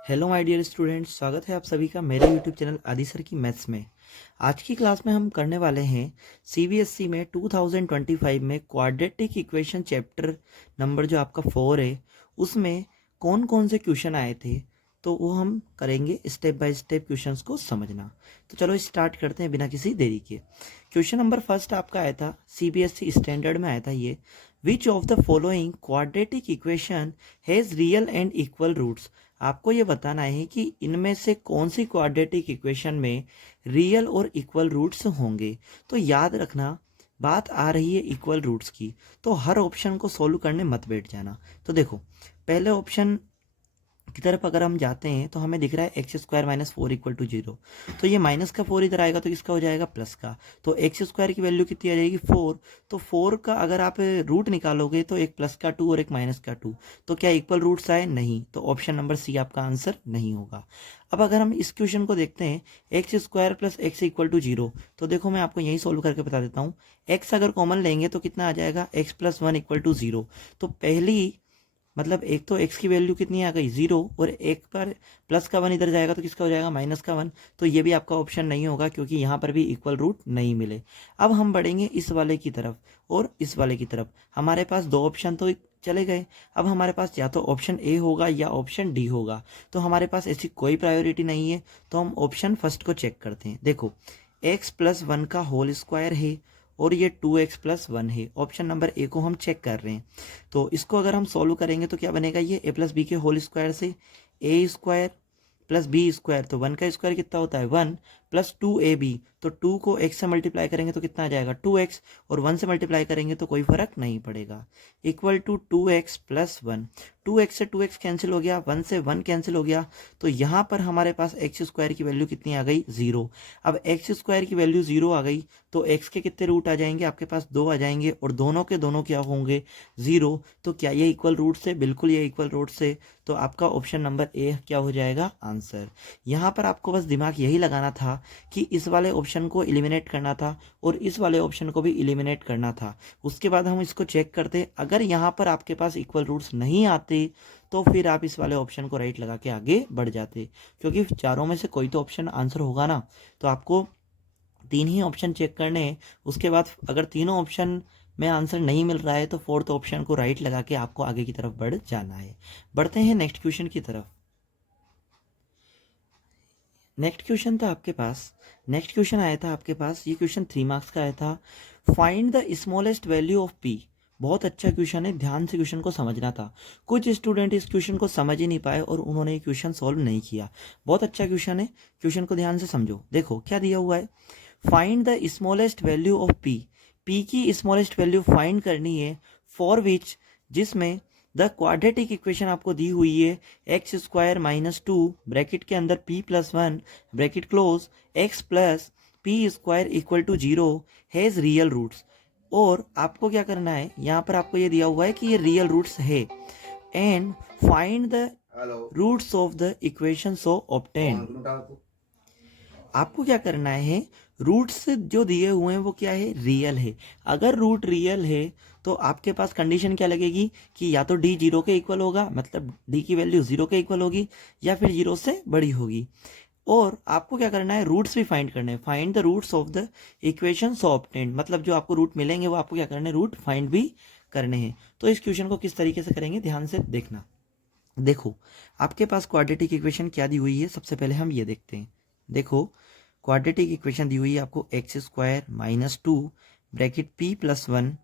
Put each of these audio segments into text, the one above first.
Hello my dear students, स्वागत है आप सभी का मेरे यूट्यूब चैनल आदि सर की मैथ्स में। आज की क्लास में हम करने वाले हैं सीबीएसई में 2025 में क्वाड्रेटिक इक्वेशन चैप्टर नंबर जो आपका 4 है, उसमें कौन कौन से क्वेश्चन आए थे, तो वो हम करेंगे स्टेप बाय स्टेप क्वेश्चंस को समझना। तो चलो स्टार्ट करते हैं बिना किसी देरी के। क्वेश्चन नंबर फर्स्ट आपका आया था, सीबीएसई स्टैंडर्ड में आया था ये, which of the following quadratic equation has real and equal roots. आपको ये बताना है कि इनमें से कौन सी क्वाड्रेटिक इक्वेशन में रियल और इक्वल रूट्स होंगे। तो याद रखना, बात आ रही है इक्वल रूट्स की, तो हर ऑप्शन को सोल्व करने मत बैठ जाना। तो देखो, पहले ऑप्शन की तरफ अगर हम जाते हैं तो हमें दिख रहा है x square minus four equal to zero. तो ये माइनस का फोर इधर आएगा तो किसका हो जाएगा, प्लस का। तो एक्स स्क्वायर की वैल्यू कितनी आ जाएगी, फोर। तो फोर का अगर आप रूट निकालोगे तो एक प्लस का टू और एक माइनस का टू, तो क्या इक्वल रूट्स आए, नहीं। तो ऑप्शन नंबर सी आपका आंसर नहीं होगा। अब अगर हम इस क्वेश्चन को देखते हैं, x square plus x equal to zero, तो देखो मैं आपको यही सोल्व करके बता देता हूँ। एक्स अगर कॉमन लेंगे तो कितना आ जाएगा, x plus one equal to zero. तो पहली मतलब एक तो x की वैल्यू कितनी आ गई, जीरो, और एक पर प्लस का वन इधर जाएगा तो किसका हो जाएगा, माइनस का वन। तो ये भी आपका ऑप्शन नहीं होगा क्योंकि यहाँ पर भी इक्वल रूट नहीं मिले। अब हम बढ़ेंगे इस वाले की तरफ और इस वाले की तरफ। हमारे पास दो ऑप्शन तो चले गए। अब हमारे पास या तो ऑप्शन ए होगा या ऑप्शन डी होगा। तो हमारे पास ऐसी कोई प्रायोरिटी नहीं है, तो हम ऑप्शन फर्स्ट को चेक करते हैं। देखो, एक्स प्लस वन का होल स्क्वायर है और ये 2x प्लस वन है। ऑप्शन नंबर ए को हम चेक कर रहे हैं। तो इसको अगर हम सॉल्व करेंगे तो क्या बनेगा, ये ए प्लस बी के होल स्क्वायर से a square plus B square, तो वन का स्क्वायर कितना होता है, one, plus two a b, तो टू को एक्स से मल्टीप्लाई करेंगे तो कितना आ जाएगा, टू एक्स, और वन से मल्टीप्लाई करेंगे तो कोई फर्क नहीं पड़ेगा, equal to two x plus one. Two x से टू एक्स कैंसिल हो गया, वन से वन कैंसिल हो गया, तो यहाँ पर हमारे पास एक्स स्क्वायर की वैल्यू कितनी आ गई, जीरो। अब एक्स स्क्वायर की वैल्यू जीरो आ गई तो एक्स के कितने रूट आ जाएंगे, आपके पास दो आ जाएंगे, और दोनों के दोनों क्या होंगे, जीरो। तो क्या ये इक्वल रूट से, बिल्कुल ये इक्वल रूट से। तो आपका ऑप्शन नंबर ए क्या हो जाएगा, आंसर। यहाँ पर आपको बस दिमाग यही लगाना था कि इस वाले ऑप्शन को एलिमिनेट करना था और इस वाले ऑप्शन को भी एलिमिनेट करना था। उसके बाद हम इसको चेक करते, अगर यहाँ पर आपके पास इक्वल रूट्स नहीं आते तो फिर आप इस वाले ऑप्शन को राइट लगा के आगे बढ़ जाते, क्योंकि चारों में से कोई तो ऑप्शन आंसर होगा ना। तो आपको तीन ही ऑप्शन चेक करने हैं। उसके बाद अगर तीनों ऑप्शन में आंसर नहीं मिल रहा है तो फोर्थ ऑप्शन को राइट लगा के आपको आगे की तरफ बढ़ जाना है। बढ़ते हैं नेक्स्ट क्वेश्चन की तरफ। नेक्स्ट क्वेश्चन था आपके पास, नेक्स्ट क्वेश्चन आया था आपके पास, ये क्वेश्चन 3 मार्क्स का आया था। Find the smallest value of P. बहुत अच्छा क्वेश्चन है, ध्यान से क्वेश्चन को समझना था। कुछ स्टूडेंट इस क्वेश्चन को समझ ही नहीं पाए और उन्होंने ये क्वेश्चन सॉल्व नहीं किया। बहुत अच्छा क्वेश्चन है, क्वेश्चन को ध्यान से समझो। देखो क्या दिया हुआ है, find the smallest value of P. P की स्मॉलेस्ट वैल्यू फाइंड करनी है, फॉर विच, जिसमें द क्वाड्रेटिक इक्वेशन आपको दी हुई है, x square minus two bracket के अंदर p plus one bracket close x plus p square equal to zero has real roots. और आपको क्या करना है, यहाँ पर आपको ये दिया हुआ है कि ये रियल रूट्स है, and find the roots of the equation so obtain. आपको क्या करना है, रूट्स जो दिए हुए हैं वो क्या है, रियल है। अगर रूट रियल है तो आपके पास कंडीशन क्या लगेगी कि या तो डी जीरो के इक्वल होगा, मतलब डी की वैल्यू जीरो के इक्वल होगी, या फिर जीरो से बड़ी होगी। और आपको क्या करना है, रूट्स भी फाइंड करने हैं, find the roots of the equation so obtained, मतलब जो आपको रूट मिलेंगे वो आपको क्या करने हैं, रूट फाइंड भी करने हैं। तो इस क्वेश्चन को किस तरीके से करेंगे, ध्यान से देखना। देखो, आपके पास क्वाड्रेटिक इक्वेशन क्या दी हुई है, सबसे पहले हम ये देखते हैं। देखो, क्वाड्रेटिक इक्वेशन दी हुई है आपको, x square minus two bracket P plus one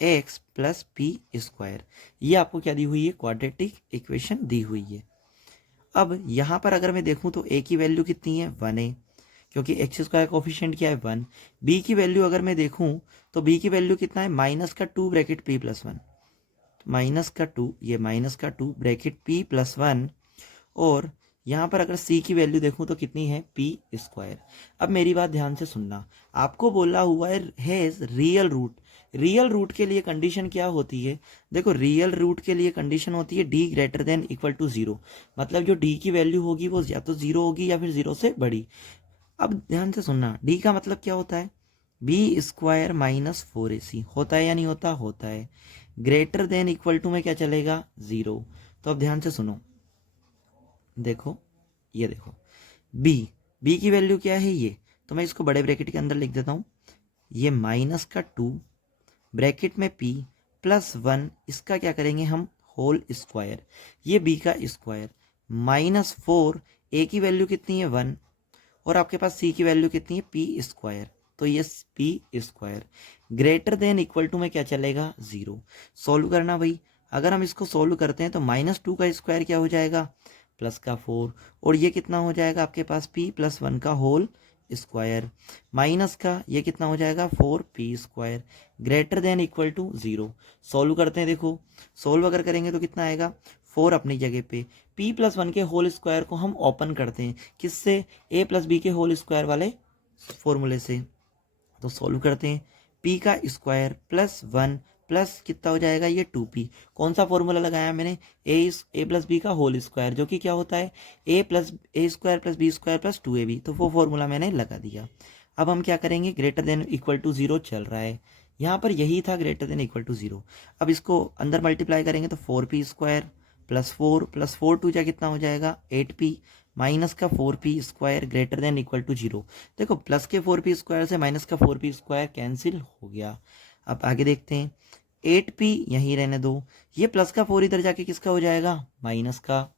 x plus p square. ये आपको क्या दी हुई है, क्वाड्रेटिक इक्वेशन दी हुई है। अब यहाँ पर अगर मैं देखूँ तो ए की वैल्यू कितनी है, वन है, क्योंकि एक्स स्क्वायर का कोफिशिएंट क्या है, वन। बी की वैल्यू अगर मैं देखूँ तो बी की वैल्यू कितना है, माइनस का to bracket P plus one, minus का टू, ये माइनस का to bracket P plus one. और यहाँ पर अगर c की वैल्यू देखूँ तो कितनी है, पी स्क्वायर। अब मेरी बात ध्यान से सुनना, आपको बोला हुआ है has real root. Real root के लिए कंडीशन क्या होती है, देखो रियल रूट के लिए कंडीशन होती है d greater than equal to zero, मतलब जो d की वैल्यू होगी वो या तो जीरो होगी या फिर जीरो से बड़ी। अब ध्यान से सुनना, d का मतलब क्या होता है, बी स्क्वायर माइनस फोर ए सी, होता है या नहीं होता, होता है। ग्रेटर देन इक्वल टू में क्या चलेगा, जीरो। तो अब ध्यान से सुनो, देखो ये देखो बी की वैल्यू क्या है ये, तो मैं इसको बड़े ब्रैकेट के अंदर लिख देता हूँ, ये माइनस का 2 ब्रैकेट में p प्लस 1, इसका क्या करेंगे हम होल स्क्वायर, ये b का स्क्वायर माइनस 4, a की वैल्यू कितनी है 1 और आपके पास c की वैल्यू कितनी है p स्क्वायर, तो ये p square greater than equal to में क्या चलेगा 0। सॉल्व करना भाई, अगर हम इसको सॉल्व करते हैं तो -2 का स्क्वायर क्या हो जाएगा प्लस का 4 और ये कितना हो जाएगा आपके पास p प्लस 1 का होल स्क्वायर माइनस का ये कितना हो जाएगा 4p square greater than equal to 0। Solve करते हैं, देखो सॉल्व अगर करेंगे तो कितना आएगा 4 अपनी जगह पे, p प्लस 1 के होल स्क्वायर को हम ओपन करते हैं किससे, a प्लस बी के होल स्क्वायर वाले फॉर्मूले से, तो सॉल्व करते हैं, p का स्क्वायर प्लस 1 प्लस कितना हो जाएगा ये 2p, कौन सा फॉर्मूला लगाया मैंने ए प्लस बी का होल स्क्वायर जो कि क्या होता है A square plus B square plus 2ab, तो वो फॉर्मूला मैंने लगा दिया। अब हम क्या करेंगे, ग्रेटर देन इक्वल टू 0 चल रहा है, यहाँ पर यही था ग्रेटर देन इक्वल टू 0। अब इसको अंदर मल्टीप्लाई करेंगे तो 4p स्क्वायर प्लस 4 टू जा कितना हो जाएगा 8p माइनस का 4p square greater than equal to 0। देखो प्लस के 4p स्क्वायर से माइनस का 4p स्क्वायर कैंसिल हो गया। अब आगे देखते हैं, 8p यहीं रहने दो, ये प्लस का 4 इधर जाके किसका हो जाएगा माइनस का,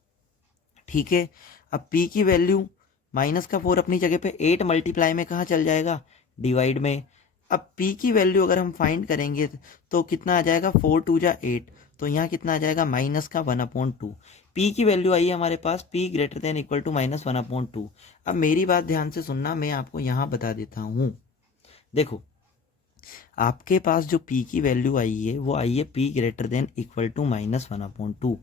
ठीक है। अब p की वैल्यू माइनस का 4 अपनी जगह पे 8 मल्टीप्लाई में कहाँ चल जाएगा डिवाइड में। अब p की वैल्यू अगर हम फाइंड करेंगे तो कितना आ जाएगा 4 2 जा 8, तो यहाँ कितना आ जाएगा माइनस का 1/2। p की वैल्यू आई है हमारे पास p greater than equal to -1/2। अब मेरी बात ध्यान से सुनना, मैं आपको यहाँ बता देता हूँ, देखो आपके पास जो p की वैल्यू आई है वो आई है p greater than equal to -1/2।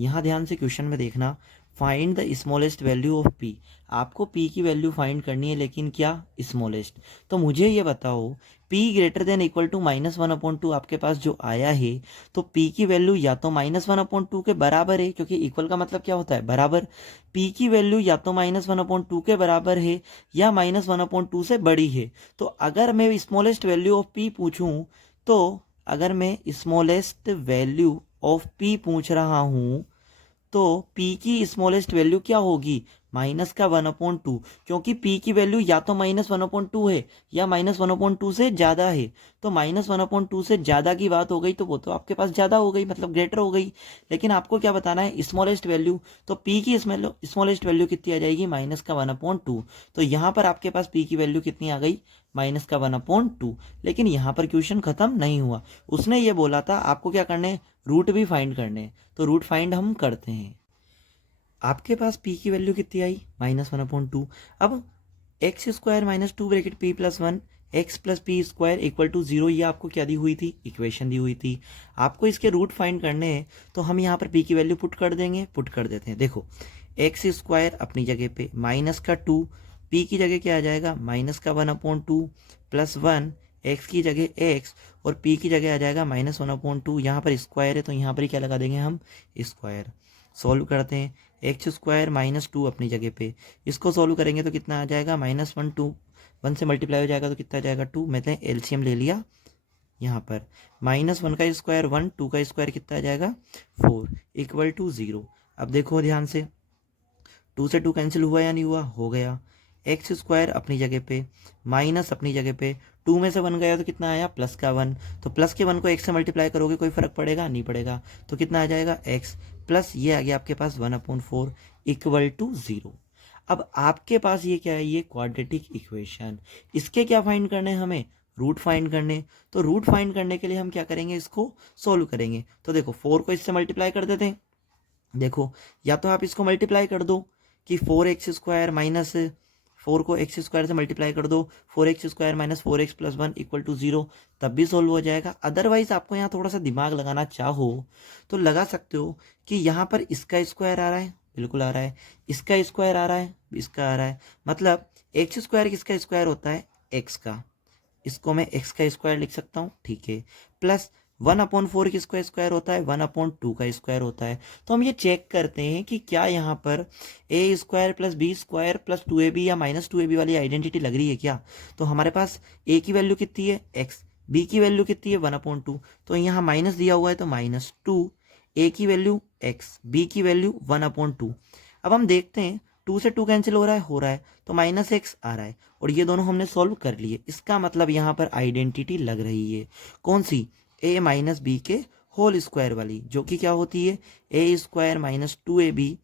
यहाँ ध्यान से क्वेश्चन में देखना, find the smallest value of p, आपको p की वैल्यू फाइंड करनी है लेकिन क्या स्मॉलेस्ट, तो मुझे ये बताओ p greater than equal to -1/2 आपके पास जो आया है, तो p की वैल्यू या तो -1/2 के बराबर है, क्योंकि इक्वल का मतलब क्या होता है बराबर, p की वैल्यू या तो -1/2 के बराबर है या -1/2 से बड़ी है। तो अगर मैं स्मॉलेस्ट वैल्यू ऑफ p पूछूं, तो अगर मैं स्मॉलेस्ट वैल्यू ऑफ p पूछ रहा हूं तो p की स्मॉलेस्ट वैल्यू क्या होगी माइनस का 1/2, क्योंकि p की वैल्यू या तो -1/2 है या -1/2 से ज़्यादा है, तो -1/2 से ज़्यादा की बात हो गई तो वो तो आपके पास ज़्यादा हो गई, मतलब ग्रेटर हो गई। लेकिन आपको क्या बताना है स्मॉलेस्ट वैल्यू, तो p की स्मॉलेस्ट वैल्यू कितनी आ जाएगी माइनस का 1/2, तो यहाँ पर आपके पास p की वैल्यू कितनी आ गई माइनस का 1/2। लेकिन यहाँ पर क्वेश्चन खत्म नहीं हुआ, उसने ये बोला था आपको क्या करने रूट भी फाइंड करने, तो रूट फाइंड हम करते हैं। आपके पास p की वैल्यू कितनी आई -1/2। अब x square minus 2 bracket p plus 1 x plus p square equal to 0, ये आपको क्या दी हुई थी इक्वेशन दी हुई थी। आपको इसके रूट फाइंड करने हैं तो हम यहाँ पर p की वैल्यू पुट कर देंगे, पुट कर देते हैं। देखो एक्स स्क्वायर अपनी जगह पे माइनस का 2, p की जगह क्या आ जाएगा माइनस का 1/2 प्लस 1 एक्स की जगह एक्स और p की जगह आ जाएगा -1/2। यहाँ पर स्क्वायर है तो यहाँ पर ही क्या लगा देंगे हम स्क्वायर। सॉल्व करते हैं, एक्स स्क्वायर -2 अपनी जगह पे, इसको सॉल्व करेंगे तो कितना आ जाएगा -1 2 1 से मल्टीप्लाई हो जाएगा तो कितना आ जाएगा 2, मैंने एलसीएम ले लिया यहाँ पर, -1 का स्क्वायर 1 2 का स्क्वायर कितना आ जाएगा 4 इक्वल टू 0। अब देखो ध्यान से 2 से 2 कैंसिल हुआ या नहीं हुआ, हो गया। एक्स स्क्वायर अपनी जगह पे माइनस अपनी जगह पे 2 में से 1 गया तो कितना आया प्लस का 1, तो प्लस के 1 को एक्स से मल्टीप्लाई करोगे कोई फर्क पड़ेगा नहीं पड़ेगा, तो कितना आ जाएगा एक्स प्लस ये आ गया आपके पास 1/4 इक्वल टू 0। अब आपके पास ये क्या है ये क्वाड्रेटिक इक्वेशन, इसके क्या फाइंड करने हैं हमें रूट फाइंड करने, तो रूट फाइंड करने के लिए हम क्या करेंगे इसको सॉल्व करेंगे। तो देखो 4 को इससे मल्टीप्लाई कर देते हैं, देखो या तो आप इसको मल्टीप्लाई कर दो कि 4x स्क्वायर माइनस 4 को एक्स स्क्वायर से मल्टीप्लाई कर दो 4x square minus 4x plus 1 equal to 0, तब भी सोल्व हो जाएगा। अदरवाइज आपको यहाँ थोड़ा सा दिमाग लगाना चाहो तो लगा सकते हो कि यहाँ पर इसका स्क्वायर आ रहा है, बिल्कुल आ रहा है, इसका स्क्वायर आ रहा है, इसका आ रहा है, मतलब एक्स स्क्वायर किसका स्क्वायर होता है एक्स का, इसको मैं एक्स का स्क्वायर लिख सकता हूँ, ठीक है, प्लस 1/4 किसका स्क्वायर होता है 1/2 का स्क्वायर होता है। तो हम ये चेक करते हैं कि क्या यहाँ पर A square plus B square plus 2ab या -2ab वाली आइडेंटिटी लग रही है क्या। तो हमारे पास ए की वैल्यू कितनी है एक्स, बी की वैल्यू कितनी है 1/2, तो यहाँ माइनस दिया हुआ है तो -2, ए की वैल्यू एक्स बी की वैल्यू 1/2। अब हम देखते हैं 2 से 2 कैंसिल हो रहा है तो -x आ रहा है और ये दोनों हमने सॉल्व कर लिए। इसका मतलब यहाँ पर आइडेंटिटी लग रही है कौन सी, a माइनस बी के होल स्क्वायर वाली, जो कि क्या होती है a square minus 2ab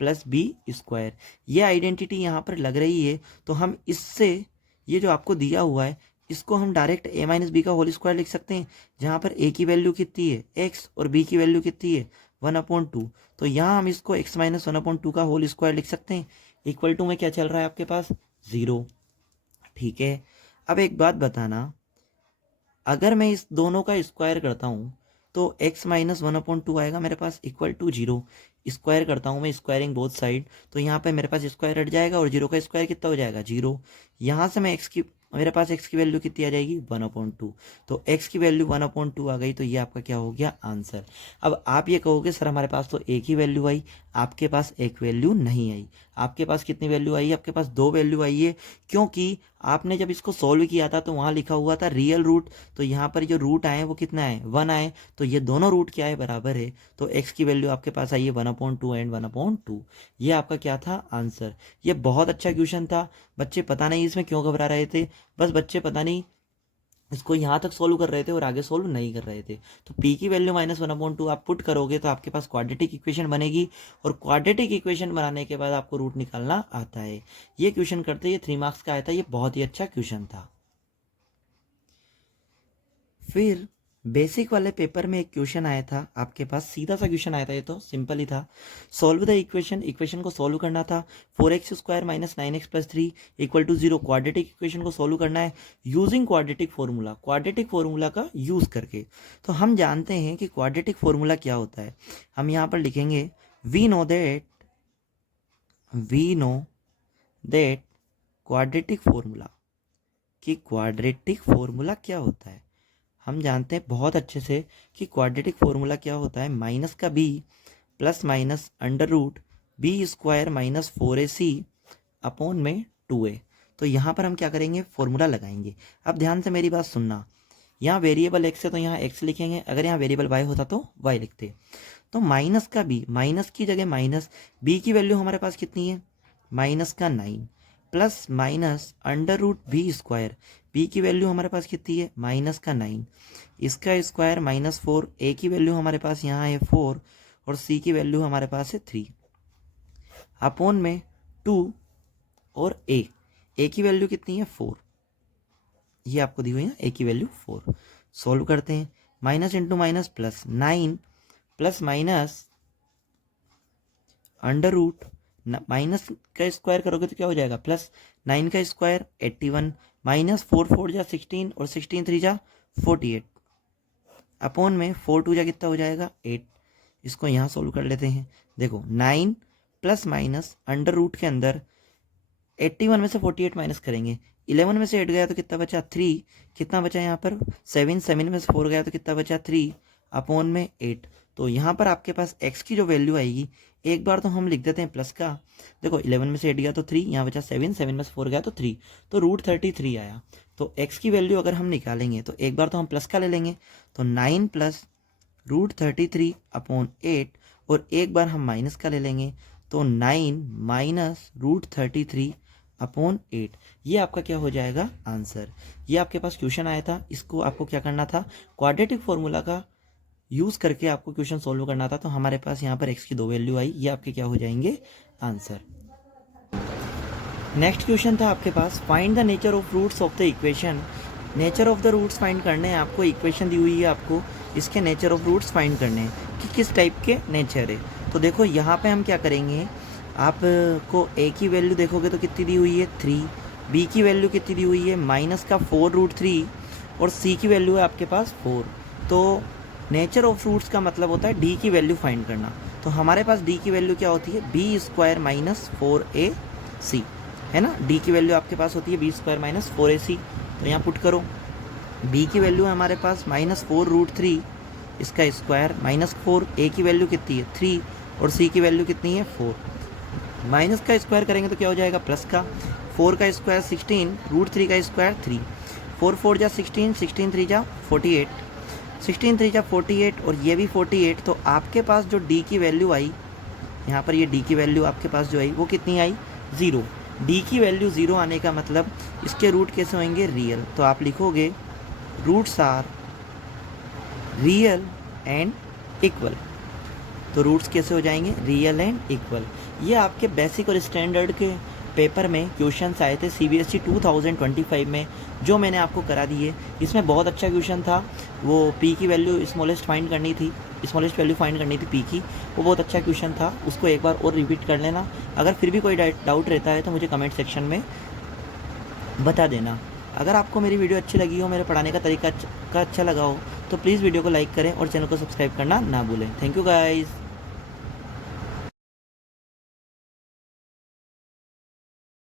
plus B square. ये आइडेंटिटी यहाँ पर लग रही है तो हम इससे ये जो आपको दिया हुआ है इसको हम डायरेक्ट a माइनस बी का होल स्क्वायर लिख सकते हैं, जहाँ पर a की वैल्यू कितनी है x और b की वैल्यू कितनी है 1/2। तो यहाँ हम इसको x माइनस 1/2 का होल स्क्वायर लिख सकते हैं। इक्वल टू में क्या चल रहा है आपके पास 0। ठीक है, अब एक बात बताना, अगर मैं इस दोनों का स्क्वायर करता हूँ तो x माइनस 1/2 आएगा मेरे पास इक्वल टू 0। स्क्वायर करता हूँ मैं, स्क्वायरिंग बोथ साइड, तो यहाँ पे मेरे पास स्क्वायर हट जाएगा और 0 का स्क्वायर कितना हो जाएगा 0। यहाँ से मैं मेरे पास x की वैल्यू कितनी आ जाएगी 1/2। तो x की वैल्यू 1/2 आ गई, तो ये आपका क्या हो गया आंसर। अब आप ये कहोगे सर हमारे पास तो एक ही वैल्यू आई, आपके पास एक वैल्यू नहीं आई। आपके पास कितनी वैल्यू आई है, आपके पास 2 वैल्यू आई है, क्योंकि आपने जब इसको सॉल्व किया था तो वहाँ लिखा हुआ था रियल रूट, तो यहाँ पर जो रूट आए वो कितना है 1 आए, तो ये दोनों रूट क्या है बराबर है, तो x की वैल्यू आपके पास आई है 1/2 एंड 1/2। ये आपका क्या था आंसर। ये बहुत अच्छा क्वेश्चन था, बच्चे पता नहीं इसमें क्यों घबरा रहे थे, बस बच्चे पता नहीं इसको यहाँ तक सॉल्व कर रहे थे और आगे सॉल्व नहीं कर रहे थे। तो p की वैल्यू -1/2 आप पुट करोगे तो आपके पास क्वाड्रेटिक इक्वेशन बनेगी, और क्वाड्रेटिक इक्वेशन बनाने के बाद आपको रूट निकालना आता है। ये क्वेश्चन करते, ये 3 मार्क्स का आया था, ये बहुत ही अच्छा क्वेश्चन था। फिर बेसिक वाले पेपर में एक क्वेश्चन आया था आपके पास, सीधा सा क्वेश्चन आया था, ये तो सिंपल ही था। सॉल्व द इक्वेशन, इक्वेशन को सॉल्व करना था। 4x square minus 9x plus 3 equal to 0। Quadratic equation को सॉल्व करना है using quadratic formula, quadratic formula का यूज करके। तो हम जानते हैं कि क्वाड्रेटिक फॉर्मूला क्या होता है। हम यहाँ पर लिखेंगे we know that quadratic formula, कि क्वाड्रेटिक फॉर्मूला क्या होता है। हम जानते हैं बहुत अच्छे से कि क्वाड्रेटिक फॉर्मूला क्या होता है, माइनस का b plus minus under root b square minus 4ac upon में 2a। तो यहाँ पर हम क्या करेंगे, फॉर्मूला लगाएंगे। अब ध्यान से मेरी बात सुनना, यहाँ वेरिएबल x है तो यहाँ x लिखेंगे, अगर यहाँ वेरिएबल y होता तो y लिखते। तो माइनस का b, माइनस की जगह माइनस, b की वैल्यू हमारे पास कितनी है माइनस का 9 plus minus under root b square, b की वैल्यू हमारे पास कितनी है माइनस का 9, इसका स्क्वायर -4, ए की वैल्यू हमारे पास यहाँ है 4 और सी की वैल्यू हमारे पास है 3 अपॉन में 2 और ए की वैल्यू कितनी है 4, ये आपको दी हुई है ए की वैल्यू 4। सॉल्व करते हैं, minus into minus plus 9 plus minus under root, minus का स्क्वायर करोगे तो क्या हो जाएगा प्लस 9 का स्क्वायर 81 माइनस 4 4 जा 16 और 16 3 जा 48 अपॉन में 4 2 जा कितना हो जाएगा 8। इसको यहाँ सोल्व कर लेते हैं। देखो 9 प्लस माइनस अंडर रूट के अंदर 81 में से 48 माइनस करेंगे, 11 में से 8 गया तो कितना बचा 3, कितना बचा यहाँ पर 7 में से 4 गया तो कितना बचा 3 अपॉन में 8। तो यहाँ पर आपके पास x की जो वैल्यू आएगी, एक बार तो हम लिख देते हैं प्लस का, देखो 11 में से 8 गया तो 3, यहाँ बचा 7 में से 4 गया तो 3, तो रूट 33 आया। तो x की वैल्यू अगर हम निकालेंगे तो एक बार तो हम प्लस का ले लेंगे, तो 9 प्लस रूट 33 अपॉन 8, और एक बार हम माइनस का ले लेंगे तो 9 माइनस रूट 33 अपॉन 8। ये आपका क्या हो जाएगा आंसर। ये आपके पास क्वेश्चन आया था, इसको आपको क्या करना था क्वाड्रेटिक फॉर्मूला का यूज़ करके आपको क्वेश्चन सॉल्व करना था। तो हमारे पास यहाँ पर x की 2 वैल्यू आई, ये आपके क्या हो जाएंगे आंसर। नेक्स्ट क्वेश्चन था आपके पास find the nature of roots of the equation. Nature of the roots find करने हैं आपको, इक्वेशन दी हुई है आपको, इसके नेचर ऑफ रूट्स फाइंड करने हैं कि किस टाइप के नेचर है। तो देखो यहाँ पे हम क्या करेंगे, आपको a की वैल्यू देखोगे तो कितनी दी हुई है 3, b की वैल्यू कितनी दी हुई है माइनस का 4 रूट 3, और c की वैल्यू है आपके पास 4। तो नेचर ऑफ रूट्स का मतलब होता है d की वैल्यू फाइंड करना। तो हमारे पास d की वैल्यू क्या होती है b स्क्वायर माइनस 4ac, है ना। d की वैल्यू आपके पास होती है b स्क्वायर माइनस 4ac। तो यहाँ पुट करो, b की वैल्यू है हमारे पास -4 रूट 3, इसका स्क्वायर -4, a की वैल्यू कितनी है 3 और c की वैल्यू कितनी है 4। माइनस का स्क्वायर करेंगे तो क्या हो जाएगा प्लस का, 4 का स्क्वायर 16 रूट 3 का स्क्वायर 3, 4 4 जा 16, 16 3 जा 48, 16 3 जा 48 और ये भी 48। तो आपके पास जो d की वैल्यू आई यहाँ पर ये डी की वैल्यू आपके पास जो आई वो कितनी आई, 0। डी की वैल्यू 0 आने का मतलब इसके रूट कैसे होंगे, रियल। तो आप लिखोगे roots are real and equal. तो रूट्स कैसे हो जाएंगे, रियल एंड इक्वल। ये आपके बेसिक और स्टैंडर्ड के पेपर में क्वेश्चंस आए थे CBSE 2025 में, जो मैंने आपको करा दिए। इसमें बहुत अच्छा क्वेश्चन था, वो पी की वैल्यू स्मॉलेस्ट फाइंड करनी थी, स्मॉलेस्ट वैल्यू फाइंड करनी थी पी की। वो बहुत अच्छा क्वेश्चन था, उसको एक बार और रिपीट कर लेना। अगर फिर भी कोई डाउट रहता है तो मुझे कमेंट सेक्शन में बता देना। अगर आपको मेरी वीडियो अच्छी लगी हो, मेरे पढ़ाने का तरीका अच्छा लगा हो, तो प्लीज़ वीडियो को लाइक करें और चैनल को सब्सक्राइब करना ना भूलें। Thank you guys.